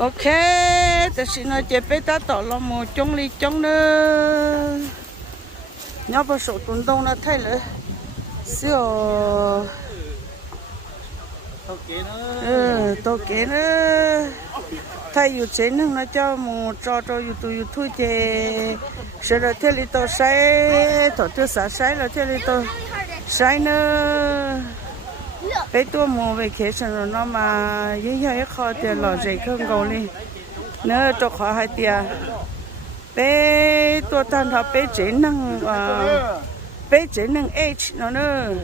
ok thì xin nói chuyện với ta tỏ là một trong lý trong nữa nhớ vào số tuần đông là thay rồi siêu tàu kế nữa thay dù chế năng nó cho một trò dù tụi thui thì sẽ là thế lý tàu sai thọ thứ sai là thế lý tàu sai nữa bé tua mùa về kế sinh rồi nó mà những cái khó thì lò dậy không cầu đi nữa cho khó hai tia bé tua tan thọ bé chế năng H nó nữa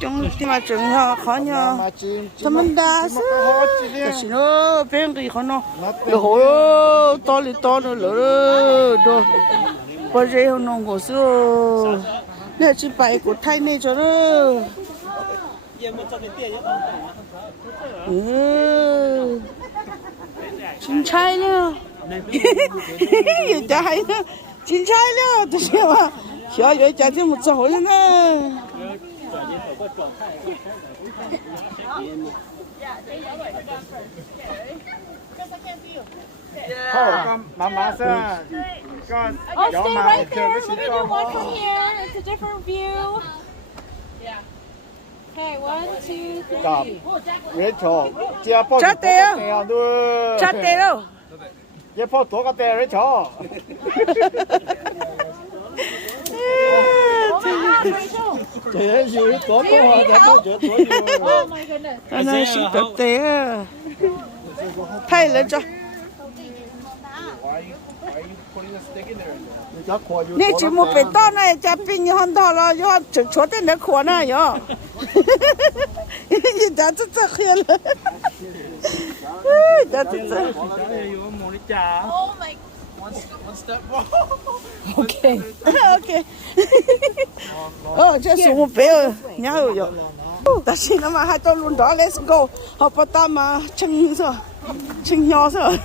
trong thì mà trường họ khó nhờ thằng mình đa sốแต่สิเนาะเป็นกี่คนเนาะเดี๋ยวโหตอลิตอเลยดูพอเจ้าน้องก็สู้เนี่ยชิไปกูไทยเนี่ยจ้ะเนาะชินชัยเนี่ยอยู่ใจเนี่ยชินชัยเนี่ยตัวเชี่ยว小有家庭么早了呢。好，妈妈是，个 Oh, stay right there. We're gonna do one from here. It's a different view. Okay, 1, 2, 3. 没错，这包扎对了，对，扎对了。一包多个袋没错。这有多多啊，这都觉多有。 Oh my goodness. Anh ơi, xin tập tế à. Thay lên cho. Nè chỉ một bể to này, chả pin như hòn thò là, như hòn chụp chốt đến để khóa này nhở. Như đã rất rất khuyên rồi. Đã rất rất. Oh my. Ok. Ok. Chứ xuống một bể rồi, nhau rồi. Ta xin nó mà hai tôi luôn đó, let's go. Họ bắt ta mà chân rồi, chân nhỏ rồi.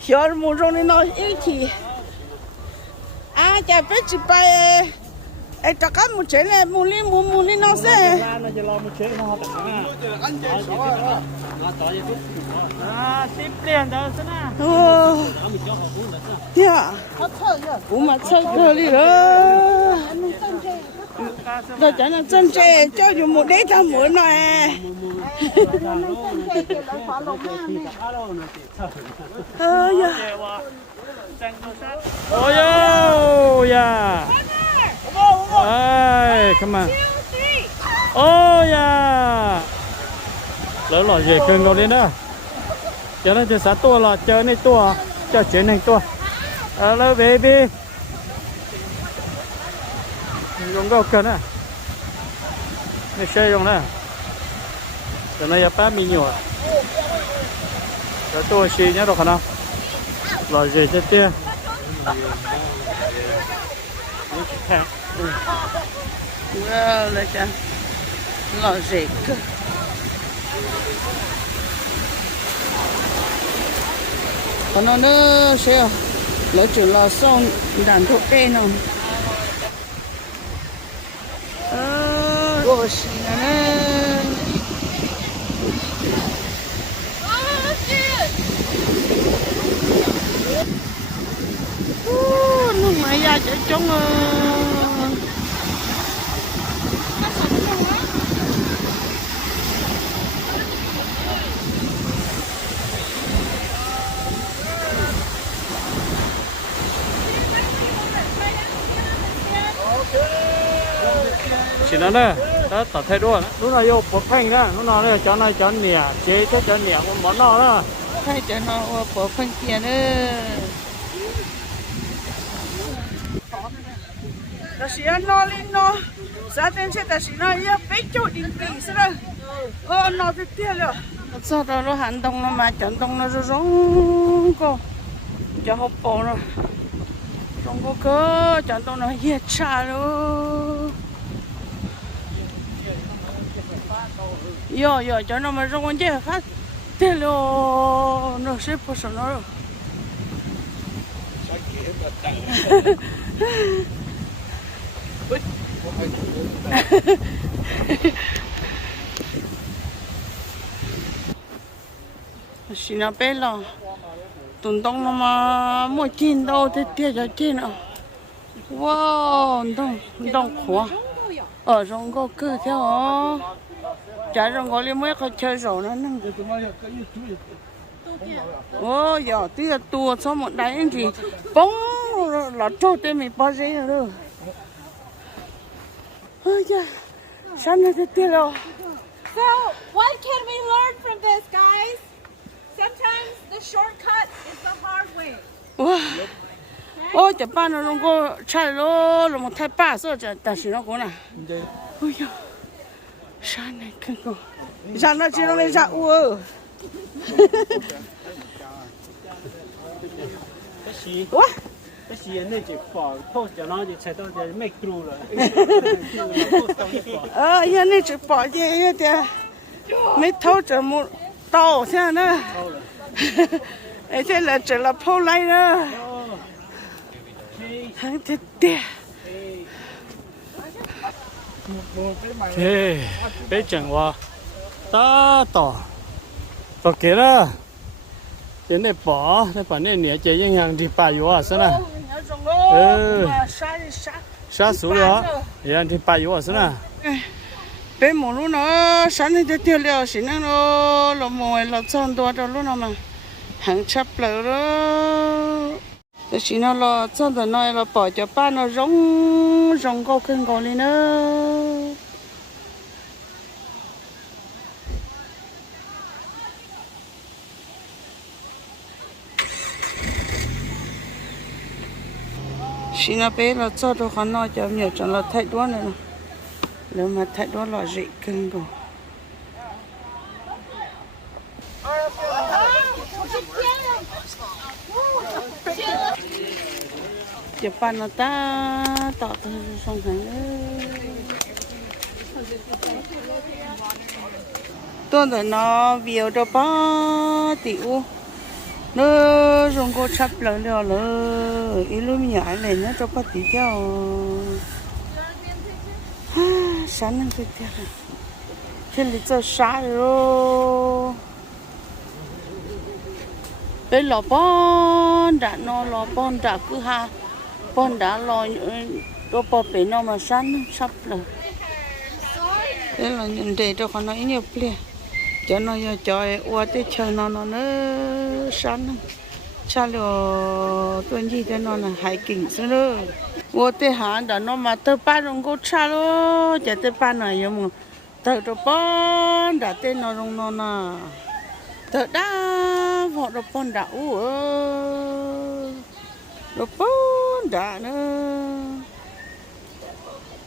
Hiểu một trong này nó ít thì à chả biết chỉ bay ai cho các một chế này một ly nó sẽ tiếp liền đó thế nào? yeah cũng mà chơi cơ đi đó rồi cho nó chân chè cho dù một đế thằng mỗi này Oh yeah. Hey, come on. Oh yeah. Lỡ lọ về cưng đâu đến đó. Cho nó cho sát tua lọ chờ này tua, cho chuyện này tua. Hello baby. Dùng có cần à? Này xe dùng nè. Cho nó yapá mi nhiều. Cho tua xì nhá được không nào? Lọ về cho tia. wow là chả lò rệt cơ còn nó nữa sẽ lỡ chuyển lò xong đàn thuốc tê nó gỗ xì nè nó mày ra chạy trống chỉ nó nè, đó tao thay đua, lúc nào vô bột phanh đó, lúc nào này cho nhẹ, chế cái cho nhẹ con món nó đó. thay cho nó bỏ phân tiền nữa ta chỉ nó lên nó sao tên sẽ ta chỉ nó yêu bé chỗ định kỳ sao đó nó thì tiền rồi sau đó nó hành động nó mà chọn động nó rong cô cho hộp bộ rồi trong cô cơ chọn động nó hiệt trả luôn yo cho nó mà rong chứ khác thế lo nó sẽ phải nó rồi Xin nó bé lo tuần đông nó mà mua chín đâu thì tiếc cho chín à wow đông khóa ở trong có cơ theo trả trong có liên mới có chơi rồi nó nâng ô giờ tí là tua sau một đáy thì bóng là trâu tên mình bao giờ rồi ôi trời sao nó thế tiếc rồi. So, what can we learn from this, guys? Sometimes the shortcut is the hard way. Wow. Ôi, chả ba nó không có chạy lô, là một thái ba sợ chả ta chỉ nó cũng nè. Ôi giời, sao này kinh cô, sao nó chỉ nó lên dạo ơ. Ủa? cái gì này chỉ bỏ thôi cho nó chỉ chạy đâu để make through rồi. Giờ này chỉ bỏ gì vậy? Mấy thâu chỉ một tàu thế nữa. Ấy thế là chỉ là phô lại đó. Thằng thế tiệt. Thế bé chẳng qua ta tỏ tỏ kia đó. Cái này bỏ này nhẹ chạy như hàng thì bà yếu à sao nè. Sát xuống đó, vậy thì bà yếu à sao nè. Bé mồ lúc nó sáng thì tiêu liệu xí nó là mồi là chọn đồ cho lúc nào mà hàng chấp lỡ đó. Cái xí nó là chọn đồ này là bỏ cho ba nó rong câu kinh câu lên nữa. Xí nó bé là chọn đồ khó nói cho nhiều chẳng là thay đuôi nữa. Nếu mà thay đuôi là dị kinh rồi. Chụp bàn nó ta tỏ từ xong thành tuần rồi nó biểu cho ba tiểu nó dùng cô chắp lại rồi ít lúc nhảy này nó cho ba tiểu theo sáng năm tiếp theo thế là cho sáng rồi bây lò bon đã nó lò bon đã cứ ha bon đã lò đồ bò bể nó mà sáng sắp rồi thế là nhìn để cho con nó nhiều ple cho nó cho qua tới chờ nó nữa sáng cha lo tuần gì cho nó là hải cảnh nữa qua tới hàng đã nó mà tới ba rong cô cha lo chả tới ba này giống mà tới đồ bon đã tới nó rong nó nè tới đã họ đồ bon đã đồ bon đã nữa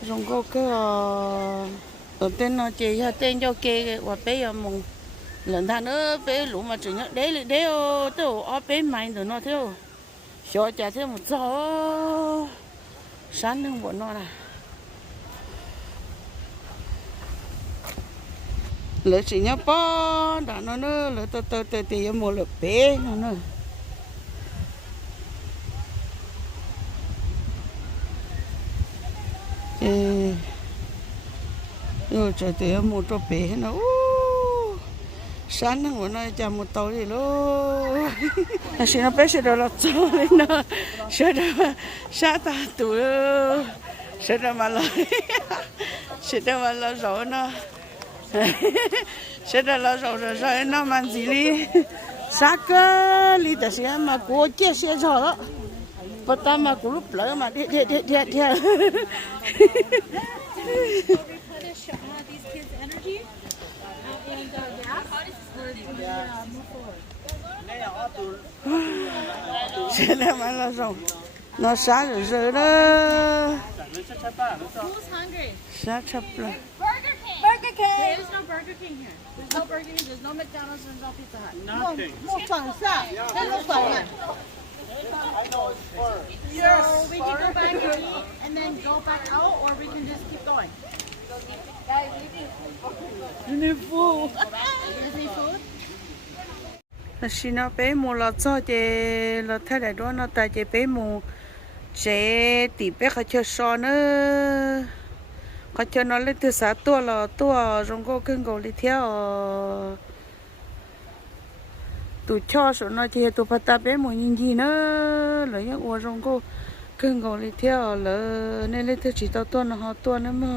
rong cô cái ở tên nó chỉ là tên cho kê và bé ở mùng lần thằng nữa bé lũ mà chỉ nhớ đấy là đấy ô tôi ở bé mạnh rồi nó theo cho chả theo một gió sáng hơn bọn nó này lấy chỉ nhớ bó đã nó nữa lấy từ thì một lớp bé nó nữa rồi trời thì một trò bé nó sáng của nó chả một tối gì luôn xin nó bé sẽ đó là cho lên nó sẽ đó sát ta tuổi sẽ đó mà là rồi nó sẽ đó là rồi nó mà gì đi sát cơ đi ta sẽ mà cô chia sẻ rồi đó bắt ta mà cô lúc lỡ mà đi These kids' energy and gas for move forward. sẽ là mà là rồi nó sáng rồi đó Who's hungry? sáng sắp rồi Burger King. Burger King. There's no Burger King here. There's no Burger King. There's no McDonald's. There's no Pizza Hut. Nothing. So we can go back and eat and then go back out, or we can just keep going. Disney food Disney food. là xin nó bé mù là cho chị là thay lại đó nó tại chị bé mù chế tí bé khó chơi so nữa khó chơi nó lên từ xã tua là tua rong cô cưng cô đi theo tụ cho số nó chỉ tụ phát ta bé một nhìn gì nữa lấy những uo rong cô cưng cô đi theo là nên lên từ chỉ tao tua nó họ tua nữa mà